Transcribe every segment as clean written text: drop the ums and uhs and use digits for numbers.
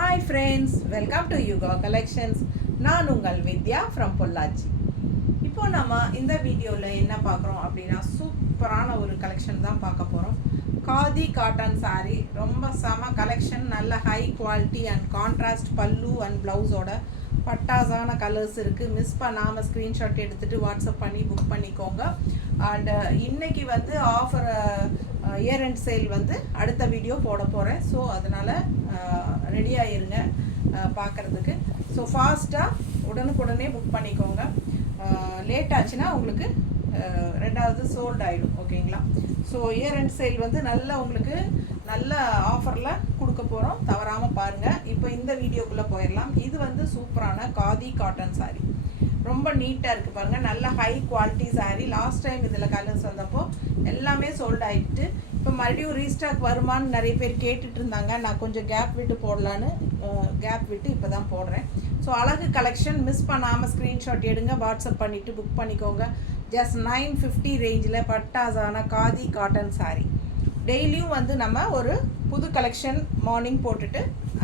Hi friends, welcome to Yuga Collections. நான் உங்கள் வித்யா from Pollachi. இப்போ நம்ம இந்த வீடியோவில் என்ன பார்க்குறோம் அப்படின்னா சூப்பரான ஒரு கலெக்ஷன் தான் பார்க்க போகிறோம். காதி காட்டன் சாரீ ரொம்ப செம கலெக்ஷன், நல்ல ஹை குவாலிட்டி அண்ட் கான்ட்ராஸ்ட் பல்லு அண்ட் ப்ளவுஸோட பட்டாசான கலர்ஸ் இருக்குது. மிஸ் பண்ணாமல் ஸ்க்ரீன்ஷாட் எடுத்துகிட்டு வாட்ஸ்அப் பண்ணி புக் பண்ணிக்கோங்க. அண்ட் இன்றைக்கி வந்து ஆஃபர் இயர் அண்ட் சேல் வந்து அடுத்த வீடியோ போட போகிறேன். ஸோ அதனால் ரெடியாக இருங்க பார்க்குறதுக்கு. ஸோ ஃபாஸ்ட்டாக உடனுக்குடனே புக் பண்ணிக்கோங்க. லேட் ஆச்சுன்னா உங்களுக்கு ரெண்டாவது சோல்ட் ஆகிடும். ஓகேங்களா? ஸோ இயர் அண்ட் சேல் வந்து நல்லா உங்களுக்கு நல்ல ஆஃபரில் கொடுக்க போகிறோம், தவறாமல் பாருங்கள். இப்போ இந்த வீடியோக்குள்ளே போயிடலாம். இது வந்து சூப்பரான காதி காட்டன் சாரீ, ரொம்ப நீட்டாக இருக்குது பாருங்கள். நல்ல high quality sari. Last time இதில் கலர்ஸ் வந்தப்போ எல்லாமே சோல்ட் ஆகிட்டு இப்போ மறுபடியும் ரீஸ்டாக் வருமானு நிறைய பேர் கேட்டுட்டு இருந்தாங்க. நான் கொஞ்சம் கேப் விட்டு போடலான்னு கேப் விட்டு இப்போ தான் போடுறேன். ஸோ அழகு கலெக்ஷன், மிஸ் பண்ணாமல் ஸ்க்ரீன்ஷாட் எடுங்க, வாட்ஸ்அப் பண்ணிவிட்டு புக் பண்ணிக்கோங்க. ஜஸ்ட் 950 ரேஞ்சில் பட்டாசான காதி காட்டன் சாரீ. டெய்லியும் வந்து நம்ம ஒரு புது கலெக்ஷன் மார்னிங் போட்டுட்டு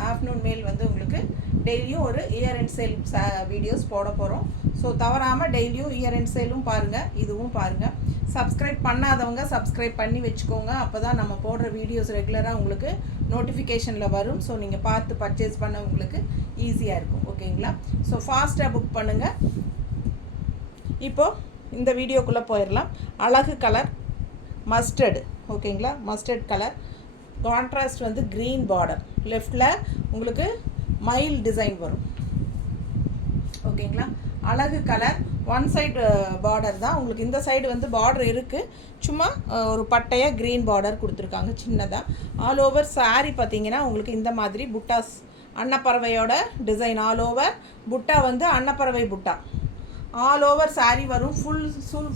ஆஃப்டர்நூன் மேல் வந்து உங்களுக்கு டெய்லியும் ஒரு இயர் அண்ட் சேல் வீடியோஸ் போட போகிறோம். ஸோ தவறாமல் டெய்லியும் இயர் அண்ட் சேலும் பாருங்கள், இதுவும் பாருங்கள். சப்ஸ்கிரைப் பண்ணாதவங்க சப்ஸ்கிரைப் பண்ணி வச்சுக்கோங்க. அப்போ தான் நம்ம போடுற வீடியோஸ் ரெகுலராக உங்களுக்கு நோட்டிஃபிகேஷனில் வரும். ஸோ நீங்கள் பார்த்து பர்ச்சேஸ் பண்ண உங்களுக்கு ஈஸியாக இருக்கும். ஓகேங்களா? ஸோ ஃபாஸ்ட்டாக புக் பண்ணுங்கள். இப்போது இந்த வீடியோக்குள்ளே போயிடலாம். அழகு கலர் மஸ்டர்டு. ஓகேங்களா? மஸ்டர்ட் கலர், கான்ட்ராஸ்ட் வந்து க்ரீன் பார்டர், லெஃப்டில் உங்களுக்கு மயில் டிசைன் வரும். ஓகேங்களா? அழகு கலர், ஒன் சைடு பார்டர் தான் உங்களுக்கு. இந்த சைடு வந்து பார்டர் இருக்குது, சும்மா ஒரு பட்டையாக க்ரீன் பார்டர் கொடுத்துருக்காங்க சின்னதாக. ஆல் ஓவர் சாரீ பார்த்தீங்கன்னா உங்களுக்கு இந்த மாதிரி புட்டாஸ், அன்னப்பறவையோட டிசைன். ஆல் ஓவர் புட்டா வந்து அன்னப்பறவை புட்டா ஆல் ஓவர் சாரீ வரும்.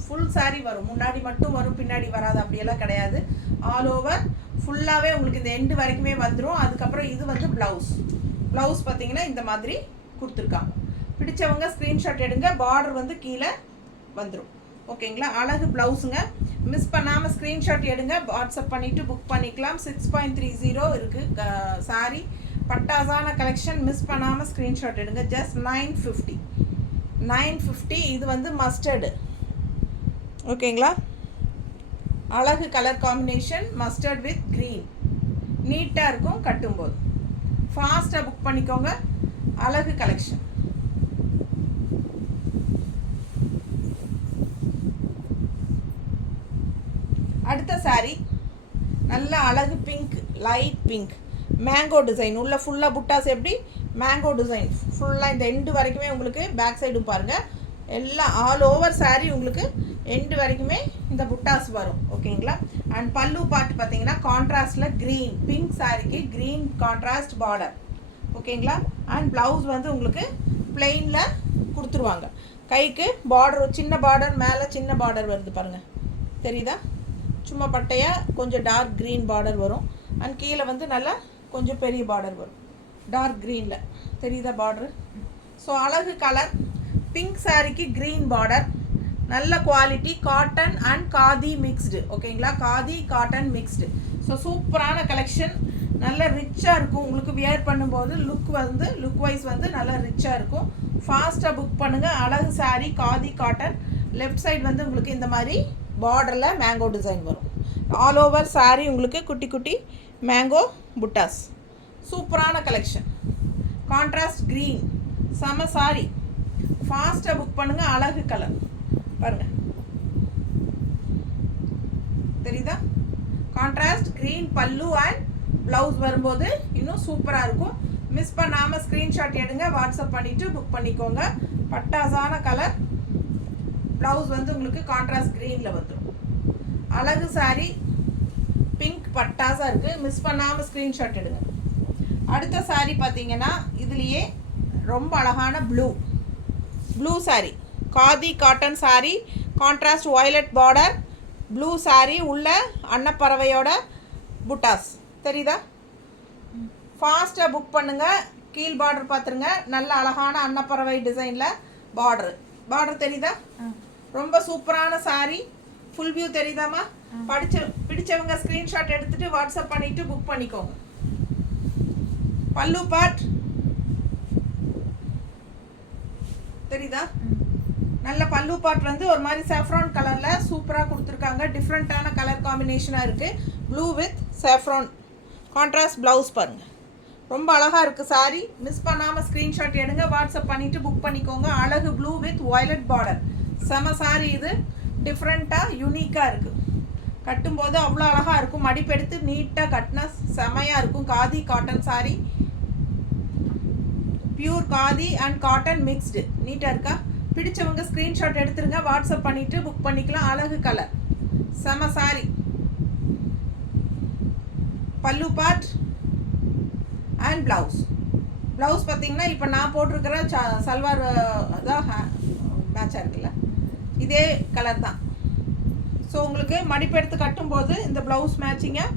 ஃபுல் சாரீ வரும். முன்னாடி மட்டும் வரும், பின்னாடி வராது, அப்படியெல்லாம் கிடையாது. ஆல் ஓவர் ஃபுல்லாகவே உங்களுக்கு இந்த எண்டு வரைக்குமே வந்துடும். அதுக்கப்புறம் இது வந்து ப்ளவுஸ் பார்த்தீங்கன்னா இந்த மாதிரி கொடுத்துருக்காங்க. பிடிச்சவங்க ஸ்க்ரீன்ஷாட் எடுங்க, பார்டர் வந்து கீழே வந்துடும். ஓகேங்களா? அழகு ப்ளவுஸுங்க. மிஸ் பண்ணாமல் ஸ்க்ரீன்ஷாட் எடுங்க, வாட்ஸ்அப் பண்ணிவிட்டு புக் பண்ணிக்கலாம். 6.30 இருக்குது சாரீ. பட்டாசான கலெக்ஷன், மிஸ் பண்ணாமல் ஸ்க்ரீன்ஷாட் எடுங்க. ஜஸ்ட் 950. இது வந்து மஸ்டர்டு. ஓகேங்களா? அழகு colour combination, mustard with green. நீட்டாக இருக்கும் கட்டும்போது. ஃபாஸ்ட்டாக புக் பண்ணிக்கோங்க. அழகு கலெக்ஷன். அடுத்த சாரீ நல்ல அழகு pink, light pink, mango design. உள்ள ஃபுல்லாக புட்டாஸ் எப்படி மேங்கோ டிசைன் ஃபுல்லாக இந்த எண்டு வரைக்குமே உங்களுக்கு. பேக் சைடும் பாருங்கள், எல்லாம் ஆல் ஓவர் சாரீ உங்களுக்கு எண்டு வரைக்குமே இந்த புட்டாஸ் வரும். ஓகேங்களா? அண்ட் பல்லு பார்ட் பார்த்தீங்கன்னா கான்ட்ராஸ்டில் க்ரீன், பிங்க் சாரீக்கு க்ரீன் கான்ட்ராஸ்ட் பார்டர். ஓகேங்களா? அண்ட் ப்ளவுஸ் வந்து உங்களுக்கு பிளெயினில் கொடுத்துருவாங்க. கைக்கு பார்டர், சின்ன பார்டர், மேலே சின்ன பார்டர் வருது பாருங்கள், தெரியுதா? சும்மா பட்டையாக கொஞ்சம் டார்க் க்ரீன் பார்டர் வரும். அண்ட் கீழே வந்து நல்லா கொஞ்சம் பெரிய பார்டர் வரும், டார்க் க்ரீனில் தெரியுதா பார்டரு? ஸோ அழகு கலர், பிங்க் சாரீக்கு க்ரீன் பார்டர், நல்ல quality, cotton and khadi mixed. ஓகேங்களா? Khadi cotton mixed. ஸோ சூப்பரான கலெக்ஷன், நல்ல ரிச்சாக இருக்கும். உங்களுக்கு வியர் பண்ணும்போது லுக் வைஸ் வந்து நல்லா ரிச்சாக இருக்கும். ஃபாஸ்ட்டாக புக் பண்ணுங்கள். அழகு sari, khadi cotton. Left side வந்து உங்களுக்கு இந்த மாதிரி பார்டரில் மேங்கோ டிசைன் வரும். ஆல் ஓவர் சாரீ உங்களுக்கு குட்டி குட்டி மேங்கோ புட்டாஸ். சூப்பரான கலெக்ஷன், கான்ட்ராஸ்ட் க்ரீன், செம சாரீ. ஃபாஸ்ட்டாக புக் பண்ணுங்கள். அழகு கலர் பாருங்கள், தெரியுதா? கான்ட்ராஸ்ட் க்ரீன் பல்லு அண்ட் ப்ளவுஸ் வரும்போது இன்னும் சூப்பராக இருக்கும். மிஸ் பண்ணாமல் ஸ்க்ரீன்ஷாட் எடுங்க, வாட்ஸ்அப் பண்ணிவிட்டு புக் பண்ணிக்கோங்க. பட்டாசான கலர், ப்ளவுஸ் வந்து உங்களுக்கு கான்ட்ராஸ்ட் க்ரீனில் வந்துடும். அழகு சாரீ, பிங்க் பட்டாஸாக இருக்குது. மிஸ் பண்ணாமல் ஸ்க்ரீன்ஷாட் எடுங்க. அடுத்த சாரீ பார்த்தீங்கன்னா இதுலேயே ரொம்ப அழகான blue sari, khadi cotton sari, contrast violet border, blue sari, உள்ள அன்னப்பறவையோட புட்டாஸ். தெரியுதா? ஃபாஸ்ட்டாக புக் பண்ணுங்கள். கீழ் பார்டர் பார்த்துருங்க, நல்ல அழகான அன்னப்பறவை டிசைனில் பார்டர் தெரியுதா? ரொம்ப சூப்பரான சாரீ. Full view தெரியுதாம்மா? பிடிச்சவங்க ஸ்க்ரீன்ஷாட் எடுத்துகிட்டு வாட்ஸ்அப் பண்ணிவிட்டு புக் பண்ணிக்கோங்க. பல்லு பார்ட் தெரியுதா? நல்ல பல்லு பார்ட் வந்து ஒரு மாதிரி சாஃப்ரான் கலரில் சூப்பராக கொடுத்துருக்காங்க. டிஃப்ரெண்ட்டான கலர் காம்பினேஷனாக இருக்குது. Blue with saffron contrast blouse பாருங்கள், ரொம்ப அழகாக இருக்குது சாரீ. மிஸ் பண்ணாமல் ஸ்க்ரீன்ஷாட் எடுங்க, வாட்ஸ்அப் பண்ணிவிட்டு புக் பண்ணிக்கோங்க. அழகு ப்ளூ வித் வயலட் பார்டர், செம சாரீ. இது டிஃப்ரெண்ட்டாக யூனிக்காக இருக்குது. கட்டும்போது அவ்வளோ அழகாக இருக்கும். மடிப்பெடுத்து நீட்டாக கட்டினா செமையாக இருக்கும். Khadi cotton sari, pure khadi and cotton mixed. நீட்டாக இருக்கா? பிடிச்சவங்க ஸ்க்ரீன்ஷாட் எடுத்துருங்க, வாட்ஸ்அப் பண்ணிவிட்டு புக் பண்ணிக்கலாம். அழகு கலர், செம சாரி. பல்லு பார்ட் அண்ட் ப்ளவுஸ். ப்ளவுஸ் பார்த்தீங்கன்னா இப்போ நான் போட்டிருக்கிற சல்வார் அதான் மேட்சாக இருக்குல்ல, இதே கலர் தான். ஸோ உங்களுக்கு மடிப்பு எடுத்து கட்டும்போது இந்த ப்ளவுஸ் மேட்சிங்காக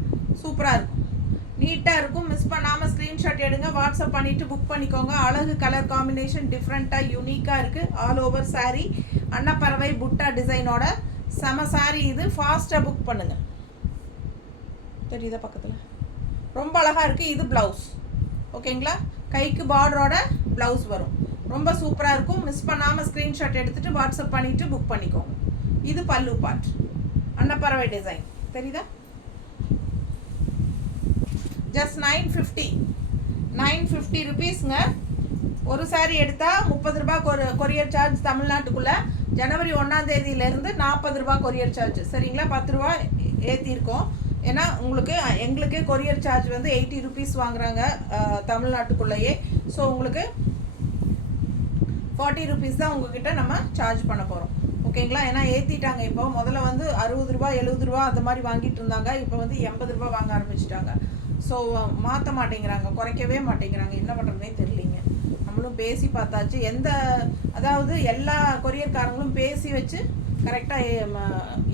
சூப்பராக இருக்கும், நீட்டாக இருக்கும். மிஸ் பண்ணாமல் ஸ்க்ரீன்ஷாட் எடுங்க, வாட்ஸ்அப் பண்ணிவிட்டு புக் பண்ணிக்கோங்க. அழகு கலர் காம்பினேஷன் டிஃப்ரெண்ட்டாக யூனிக்காக இருக்குது. ஆல் ஓவர் சாரீ அன்னப்பறவை புட்டா டிசைனோட செம சாரீ. இது ஃபாஸ்ட்டாக புக் பண்ணுங்கள். தெரியுதா பக்கத்தில்? ரொம்ப அழகாக இருக்குது. இது ப்ளவுஸ், ஓகேங்களா? கைக்கு பார்டரோட ப்ளவுஸ் வரும், ரொம்ப சூப்பராக இருக்கும். மிஸ் பண்ணாமல் ஸ்க்ரீன்ஷாட் எடுத்துகிட்டு வாட்ஸ்அப் பண்ணிவிட்டு புக் பண்ணிக்கோங்க. இது பல்லு பார்ட், அன்னப்பறவை டிசைன். தெரியுதா? ஜஸ்ட் 950 ருபீஸுங்க. ஒரு சாரீ எடுத்தால் 30 ரூபா கொரியர் சார்ஜ் தமிழ்நாட்டுக்குள்ளே. ஜனவரி 1ஆம் தேதியிலேருந்து 40 ரூபா கொரியர் சார்ஜ், சரிங்களா? 10 ரூபா ஏற்றிருக்கோம். ஏன்னா எங்களுக்கே கொரியர் சார்ஜ் வந்து 80 ருபீஸ் வாங்குறாங்க தமிழ்நாட்டுக்குள்ளேயே. ஸோ உங்களுக்கு 40 ருபீஸ் தான் உங்ககிட்ட நம்ம சார்ஜ் பண்ண போகிறோம், ஓகேங்களா? ஏன்னா ஏற்றிட்டாங்க. இப்போ முதல்ல வந்து 60 ரூபா 70 ரூபா அந்த மாதிரி வாங்கிட்டு இருந்தாங்க. இப்போ வந்து 80 ரூபா வாங்க ஆரம்பிச்சிட்டாங்க. ஸோ மாற்ற மாட்டேங்கிறாங்க, குறைக்கவே மாட்டேங்கிறாங்க. என்ன பண்ணுறதுனே தெரியலிங்க. நம்மளும் பேசி பார்த்தாச்சு. அதாவது எல்லா கொரியர்காரங்களும் பேசி வச்சு கரெக்டாக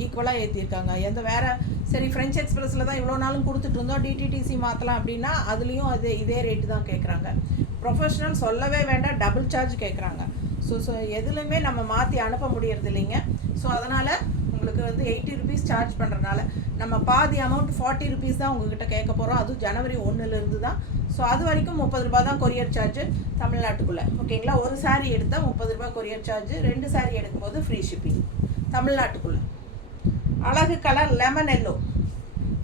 ஈக்குவலாக ஏற்றிருக்காங்க. வேறு சரி ஃப்ரெஞ்ச் எக்ஸ்பிரஸில் தான் இவ்வளோ நாளும் கொடுத்துட்டு இருந்தோம், டிடிடிசி மாற்றலாம் அப்படின்னா அதுலேயும் இதே ரேட்டு தான் கேட்குறாங்க. ப்ரொஃபஷ்னல் சொல்லவே வேண்டாம், டபுள் சார்ஜ் கேட்குறாங்க. ஸோ எதுலையுமே நம்ம மாற்றி அனுப்ப முடியறது இல்லைங்க. ஸோ அதனால் உங்களுக்கு வந்து 80 ருபீஸ் சார்ஜ் பண்ணுறதுனால நம்ம பாதி அமௌண்ட் 40 ருபீஸ் தான் உங்ககிட்ட கேட்க போகிறோம். அதுவும் ஜனவரி 1லேருந்து தான். ஸோ அது வரைக்கும் 30 ரூபா தான் கொரியர் சார்ஜ் தமிழ்நாட்டுக்குள்ளே, ஓகேங்களா? ஒரு சாரீ எடுத்தால் 30 ரூபா கொரியர் சார்ஜ், 2 சாரீ எடுக்கும்போது ஃப்ரீ ஷிப்பிங் தமிழ்நாட்டுக்குள்ளே. அழகு கலர் லெமன் எல்லோ,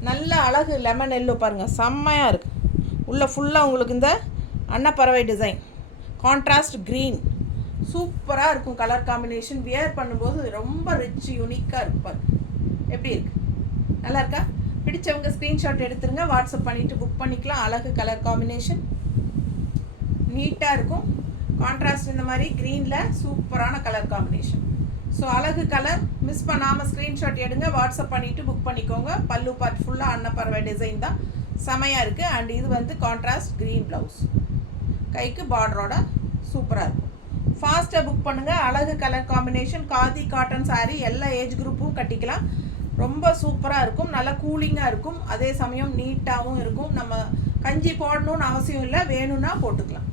நல்ல அழகு லெமன் எல்லோ பாருங்கள், செம்மையாக இருக்குது. உள்ளே ஃபுல்லாக உங்களுக்கு இந்த அன்னப்பறவை டிசைன், கான்ட்ராஸ்ட் க்ரீன், சூப்பராக இருக்கும் கலர் காம்பினேஷன். வியர் பண்ணும்போது ரொம்ப ரிச் யூனிக்காக இருப்பார். எப்படி இருக்குது? நல்லா இருக்கா? பிடிச்சவங்க ஸ்க்ரீன்ஷாட் எடுத்துருங்க, வாட்ஸ்அப் பண்ணிவிட்டு புக் பண்ணிக்கலாம். அழகு கலர் காம்பினேஷன் நீட்டாக இருக்கும். கான்ட்ராஸ்ட் இந்த மாதிரி க்ரீனில் சூப்பரான கலர் காம்பினேஷன். ஸோ அழகு கலர். மிஸ் பண்ணாமல் ஸ்க்ரீன்ஷாட் எடுங்க, வாட்ஸ்அப் பண்ணிவிட்டு புக் பண்ணிக்கோங்க. பல்லு பார்ட் ஃபுல்லாக அன்னப்பறவை டிசைன் தான், செமையாக இருக்குது. அண்ட் இது வந்து கான்ட்ராஸ்ட் க்ரீன் ப்ளவுஸ், கைக்கு பார்டரோட சூப்பராக இருக்கும். ஃபாஸ்ட்டாக புக் பண்ணுங்கள். அழகு colour combination, khadi cotton sari, எல்லா ஏஜ் குரூப்பும் கட்டிக்கலாம். ரொம்ப சூப்பராக இருக்கும், நல்லா கூலிங்காக இருக்கும், அதே சமயம் நீட்டாகவும் இருக்கும். நம்ம கஞ்சி போடணும்னு அவசியம் இல்லை, வேணும்னா போட்டுக்கலாம்.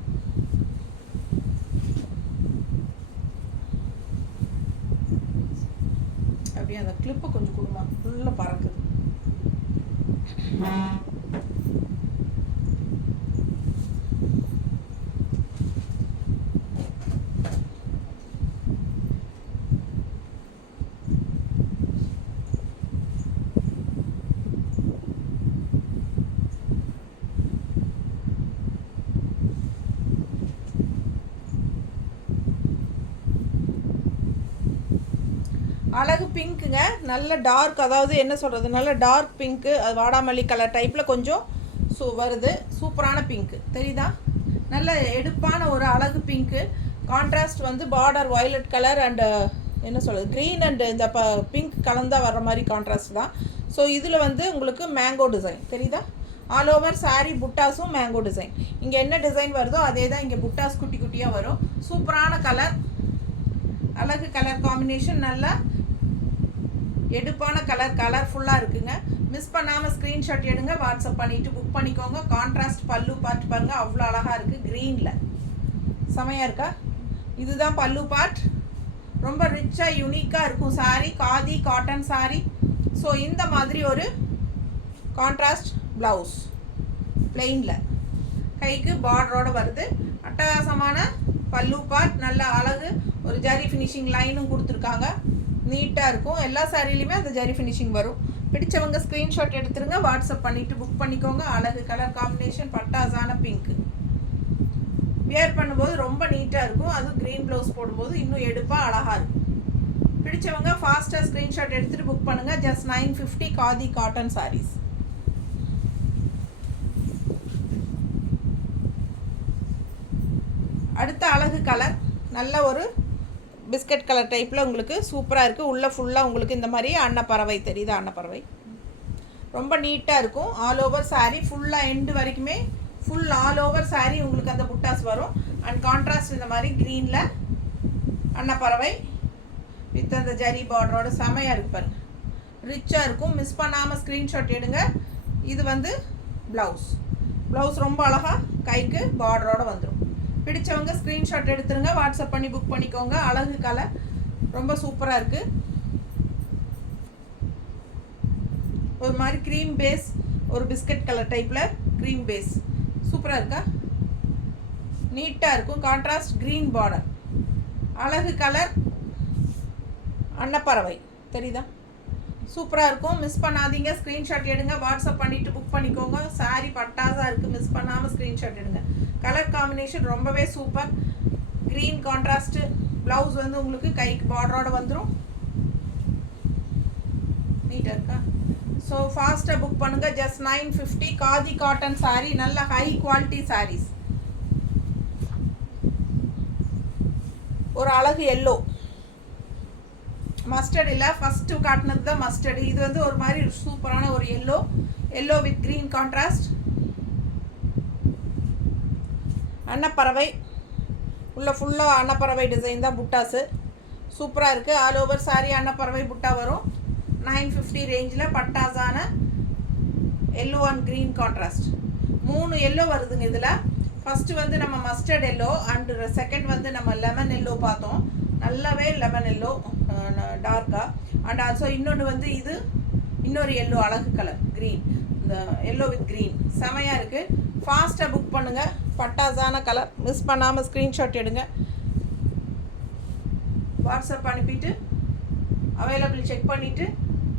அப்படியே அந்த கிளிப்பை கொஞ்சம் கொடுமா, ஃபுல்லாக பறக்குது. அழகு பிங்க்குங்க, நல்ல டார்க், அதாவது என்ன சொல்கிறது, நல்ல டார்க் பிங்க்கு, அது வாடாமல்லி கலர் டைப்பில் கொஞ்சம் வருது. சூப்பரான பிங்க்கு, தெரியுதா? நல்ல எடுப்பான ஒரு அழகு பிங்க்கு. கான்ட்ராஸ்ட் வந்து பார்டர் வயலட் கலர் அண்டு என்ன சொல்கிறது, க்ரீன் அண்டு இந்த பிங்க் கலந்தால் வர்ற மாதிரி கான்ட்ராஸ்ட் தான். ஸோ இதில் வந்து உங்களுக்கு மேங்கோ டிசைன் தெரியுதா? ஆல் ஓவர் சாரீ புட்டாஸும் மேங்கோ டிசைன். இங்கே என்ன டிசைன் வருதோ அதே தான் இங்கே புட்டாஸ் குட்டி குட்டியாக வரும். சூப்பரான கலர், அழகு கலர் காம்பினேஷன், நல்லா எடுப்பான கலர்ஃபுல்லாக இருக்குங்க. மிஸ் பண்ணாமல் ஸ்க்ரீன்ஷாட் எடுங்க, வாட்ஸ்அப் பண்ணிவிட்டு புக் பண்ணிக்கோங்க. கான்ட்ராஸ்ட் பல்லு பார்ட் பாருங்கள், அவ்வளோ அழகாக இருக்குது, க்ரீனில் செமையாக இருக்கா? இதுதான் பல்லு பார்ட். ரொம்ப ரிச்சாக யூனிக்காக இருக்கும் சாரீ, காதி காட்டன் சாரீ. ஸோ இந்த மாதிரி ஒரு கான்ட்ராஸ்ட் ப்ளவுஸ் பிளெயினில் கைக்கு பார்டரோடு வருது. அட்டகாசமான பல்லு பார்ட் நல்ல அழகு ஒரு ஜரி ஃபினிஷிங் லைனும் கொடுத்துருக்காங்க. நீட்டாக இருக்கும். எல்லா சாரிலையுமே அந்த ஜரி ஃபினிஷிங் வரும். பிடிச்சவங்க ஸ்க்ரீன்ஷாட் எடுத்துருங்க, வாட்ஸ்அப் பண்ணிவிட்டு புக் பண்ணிக்கோங்க. அழகு கலர் காம்பினேஷன், பட்டாசான பிங்க்கு. வியர் பண்ணும்போது ரொம்ப நீட்டாக இருக்கும். அதுவும் க்ரீன் ப்ளவுஸ் போடும்போது இன்னும் எடுப்பாக அழகாக இருக்கும். பிடிச்சவங்க ஃபாஸ்ட்டாக ஸ்க்ரீன்ஷாட் எடுத்துகிட்டு புக் பண்ணுங்கள். Just 950 khadi cotton saris. அடுத்த அழகு கலர் நல்ல ஒரு பிஸ்கட் கலர் டைப்பில் உங்களுக்கு சூப்பராக இருக்குது. உள்ளே ஃபுல்லாக உங்களுக்கு இந்த மாதிரி அன்னப்பறவை தெரியுது. அன்னப்பறவை ரொம்ப நீட்டாக இருக்கும். ஆல் ஓவர் சாரீ ஃபுல்லாக எண்டு வரைக்குமே ஃபுல் ஆல் ஓவர் சாரீ உங்களுக்கு அந்த புட்டாஸ் வரும். அண்ட் கான்ட்ராஸ்ட் இந்த மாதிரி க்ரீனில் அன்னப்பறவை வித் அந்த ஜரி பார்டரோட செமையாக இருக்கு பாருங்க. ரிச்சாக இருக்கும். மிஸ் பண்ணாமல் ஸ்க்ரீன்ஷாட் எடுங்க. இது வந்து ப்ளவுஸ் ரொம்ப அழகாக கைக்கு பார்டரோடு வந்துடும். பிடிச்சவங்க ஸ்க்ரீன்ஷாட் எடுத்துருங்க, வாட்ஸ்அப் பண்ணி புக் பண்ணிக்கோங்க. அழகு கலர் ரொம்ப சூப்பராக இருக்குது. ஒரு மாதிரி க்ரீம் பேஸ், ஒரு பிஸ்கட் கலர் டைப்பில் க்ரீம் பேஸ் சூப்பராக இருக்கா? நீட்டாக இருக்கும். Contrast green border. அழகு கலர் அன்னப்பறவை தெரியுதா? சூப்பராக இருக்கும். மிஸ் பண்ணாதீங்க. ஸ்க்ரீன்ஷாட் எடுங்க, வாட்ஸ்அப் பண்ணிவிட்டு புக் பண்ணிக்கோங்க. சாரி பட்டாசாக இருக்குது. மிஸ் பண்ணாமல் ஸ்க்ரீன்ஷாட் எடுங்க. கலர் காம்பினேஷன் ரொம்பவே சூப்பர். Green contrast. ப்ளவுஸ் வந்து உங்களுக்கு கைக்கு பார்டரோடு வந்துடும். நீட்டாக இருக்கா? ஸோ ஃபாஸ்ட்டாக புக் பண்ணுங்கள். Just 950 khadi cotton sari. நல்ல ஹை குவாலிட்டி சாரீஸ். ஒரு அழகு எல்லோ மஸ்டர்ட் இல்லை, ஃபஸ்ட்டு காட்டினது தான் மஸ்டர்டு. இது வந்து ஒரு மாதிரி சூப்பரான ஒரு எல்லோ வித் க்ரீன் கான்ட்ராஸ்ட். அன்னப்பறவை உள்ள ஃபுல்லாக அன்னப்பறவை டிசைன் தான் புட்டாஸு. சூப்பராக இருக்குது. ஆல் ஓவர் சாரி அன்னப்பறவை புட்டா வரும். 950 ரேஞ்சில் பட்டாஸான yellow and green contrast. 3 yellow வருதுங்க இதில். ஃபஸ்ட்டு வந்து நம்ம மஸ்டர்ட் எல்லோ அண்ட் செகண்ட் வந்து நம்ம லெமன் எல்லோ பார்த்தோம். நல்லாவே லெமன் எல்லோ டார்க்காக. அண்ட் ஆல்சோ இன்னொன்று வந்து இது இன்னொரு எல்லோ அழகு கலர் க்ரீன். இந்த எல்லோ வித் க்ரீன் செமையாக இருக்குது. ஃபாஸ்ட்டாக புக் பண்ணுங்கள். பட்டாசான கலர். மிஸ் பண்ணாமல் ஸ்க்ரீன்ஷாட் எடுங்க, வாட்ஸ்அப் அனுப்பிட்டு அவைலபிள் செக் பண்ணிவிட்டு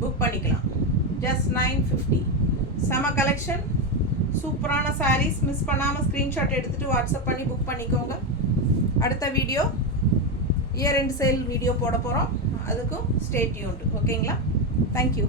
புக் பண்ணிக்கலாம். ஜஸ்ட் 950. செம கலெக்ஷன், சூப்பரான சாரீஸ். மிஸ் பண்ணாமல் ஸ்க்ரீன்ஷாட் எடுத்துகிட்டு வாட்ஸ்அப் பண்ணி புக் பண்ணிக்கோங்க. அடுத்த video year end sale video போட போகிறோம். அதுக்கும் ஸ்டே டியூன்டு. ஓகேங்களா? தேங்க்யூ.